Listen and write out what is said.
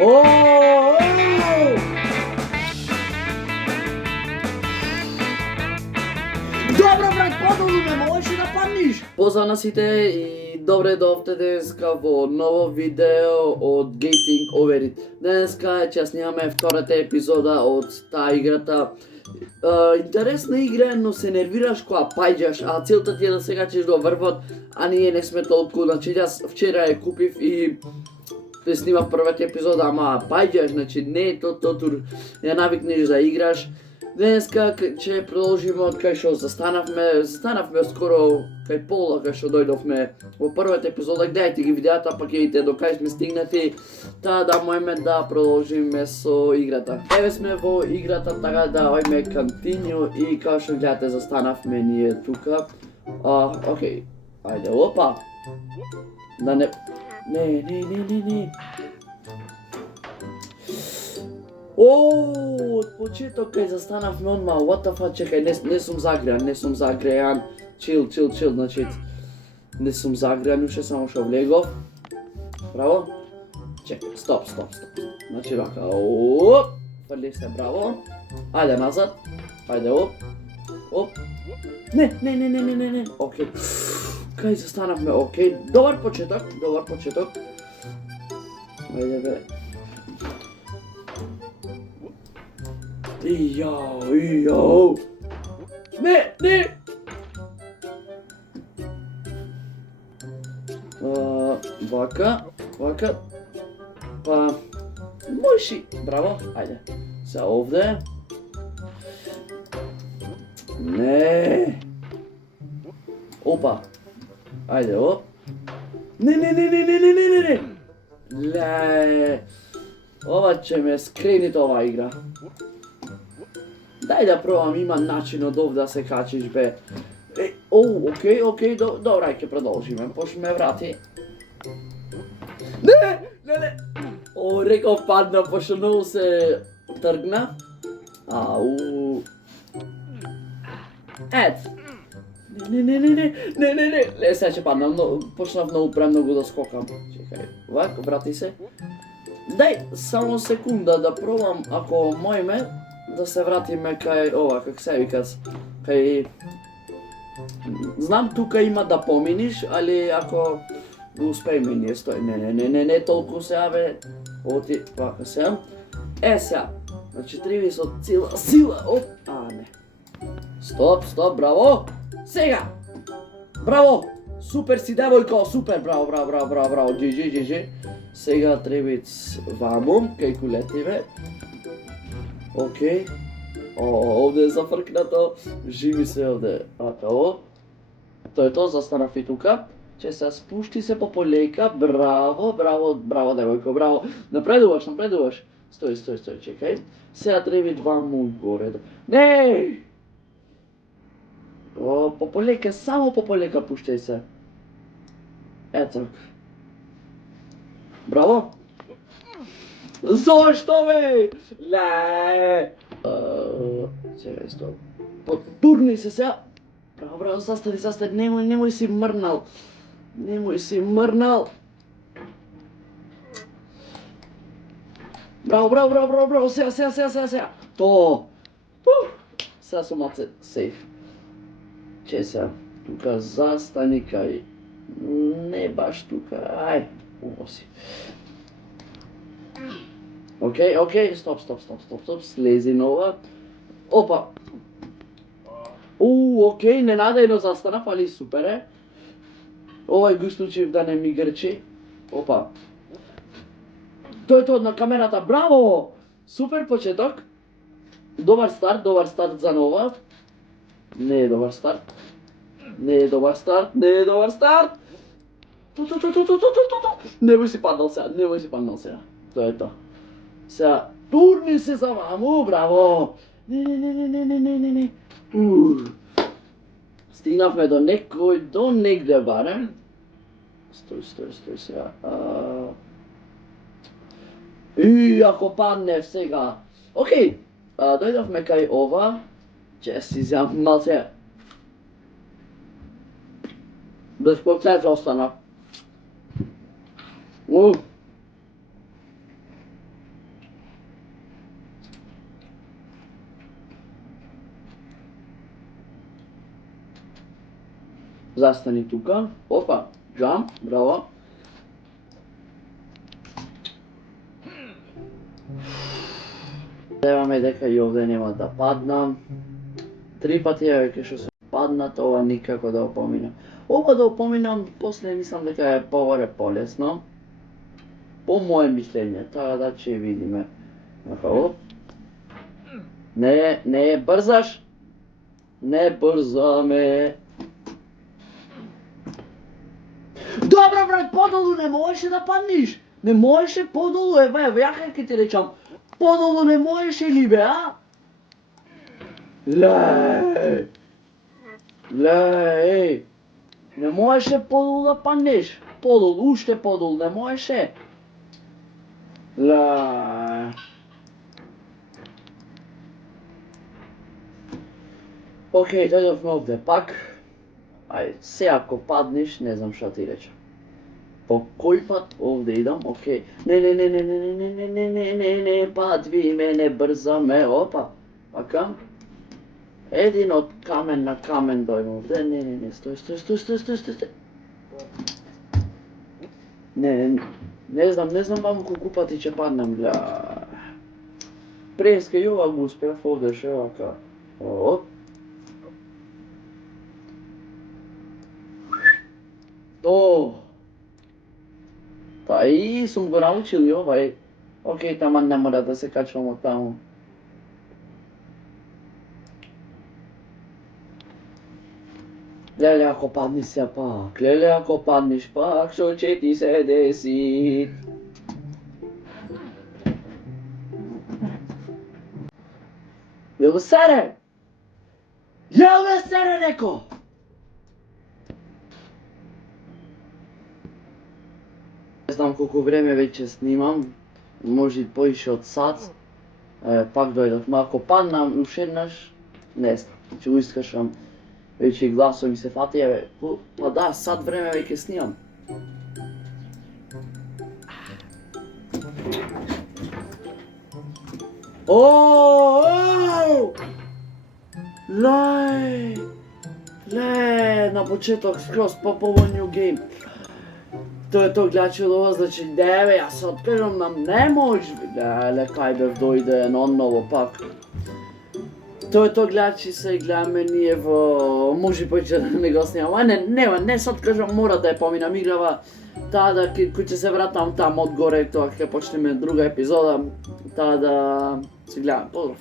Добро брат, подолу не можеш да падниш. Поздрав на сите и добре дојдовте денеска во ново видео од Gating Overit. Денеска ќе снимаме втората епизода од таа играта. Интересна игра, но се нервираш кога паѓаш, а целта ти е да се качиш до врвот, а ние не сме толку, значи јас вчера ја купив и те снимав првата епизода, ама паѓаш, значи не е тоа тур, ја навикнеш да играш. Денеска ќе продолжиме од кај што застанавме скоро кај пола кај што дојдовме во првата епизода. Гледајте ги видеата, па ќе видите до кај сме стигнати, таа да можеме да продолжиме со играта. Еве сме во играта, така да ојме continue и како што гледате застанавме ние тука. Океј, ајде, опа. Да не. Од почеток кај застанавме одма, what the fuck, чекај, не сум загреан, чил, значи, не сум загреан, уште само што влегов. Браво. Чекај, стоп. Значи вака, оп, фрли се, браво. Ајде назад, ајде оп. Не, окей. Кај застанавме, окей, добар почеток. Ајде бе. Ијао. Не. Вака. Па, можеш, браво, ајде. Се овде. Не. Опа. Ајде, оп. Не. Ле. Ова ќе ме скрени тоа игра. Дај да пробам, има начин од овде да се качиш, бе. Окей, добра, ќе продолжиме, пошто ме врати. Не. Реков падна, пошто многу се тргна. Ау. Не, сега ќе падна, почнав многу премногу да скокам. Чекај, вак, врати се. Дај, само секунда да пробам, ако можеме, да се вратиме кај ова, как се викас, кај... Знам тука има да поминиш, али ако го успееме ние стои, не толку сега бе, оти, вака сега. Сега, значи треба со цела сила, не. Стоп, браво, сега, браво, супер си девојко, супер, браво, GG. Сега треба ваму, кај кулетиве. Океј. Овде е зафркнато. Живи се овде. Тоа е тоа, застанав и тука. Ќе се спушти се по полека. Браво, девојко, браво. Напредуваш. Стои, чекај. Сега треба ваму горе. Не! По полека, само по полека пуштај се. Ето. Браво! Зошто бе? Ле! Сега стоп. Турни се сега. Браво, застани, немој си мрнал. Браво, сега. То. Сега сум малце сейф. Че сега, тука застани кај. Не баш тука, ај, уво си. Океј, стоп, слези нова. Опа. Океј, ненадејно застанав, али супер е. Овај го исклучив да не ми грчи. Опа. Тој е тоа на камерата, браво! Супер почеток. Добар старт за нова. Не е добар старт. Немој си паднал сега. Тоа е тоа. Сега, турни се за ваму, браво! Не. Стигнавме до негде барем. Стој сега. Ако паднев сега. Океј, дојдовме кај ова. Ќе си зам малце. Без процес останав. Застани тука. Опа, джамп, браво. Деваме дека и овде нема да паднам. 3 пати е веќе што се паднат, ова никако да опоминам. Ова да опоминам, после мислам дека е поголе полесно. По моје мислење, така да ќе видиме. Оп. Не брзаш. Не брзаме. Добро брат, подолу не можеше да падниш. Не можеше подолу, еве, ја ќе ти речам. Подолу не можеше ли бе, а? Леј. Не можеше подолу да паднеш. Подолу, уште подолу, не можеше. Океј, дојдовме овде пак. Ајде, се ако паднеш, не знам што ти речам. По кој пат овде идам? Океј. Не, падви ме, не брзаме, опа. Пака. Един од камен на камен дојдем овде. Не, стој. Не знам мамо колку пати ќе паднам, Преска и ова го успеав овде, шо вака. Оп. Та и сум го научил и ова, Океј, тама не мора да се качвам од таму. Леле, ако паднеш се пак, ако паднеш пак, што ќе ти се деси? Јел ме сере неко! Не знам колку време веќе снимам, може и поише од сат. Пак дојдов, ако паднам уште еднаш, не знам, ќе го искашам. Веќе и гласо ми се фати, па да, сат време веќе снимам. На почеток скроз попово New Game. Тоа е тоа гледачи од ова, значи, јас се откажам нам, не може, кај бев дојде ново пак. Тоа е тоа гледачи се гледаме ние во, може повеќе да не го снимам, не се откажам, мора да ја поминам играва, таа да, кој ќе се вратам таму одгоре, тоа ќе почнеме друга епизода, таа да се гледам, поздрав.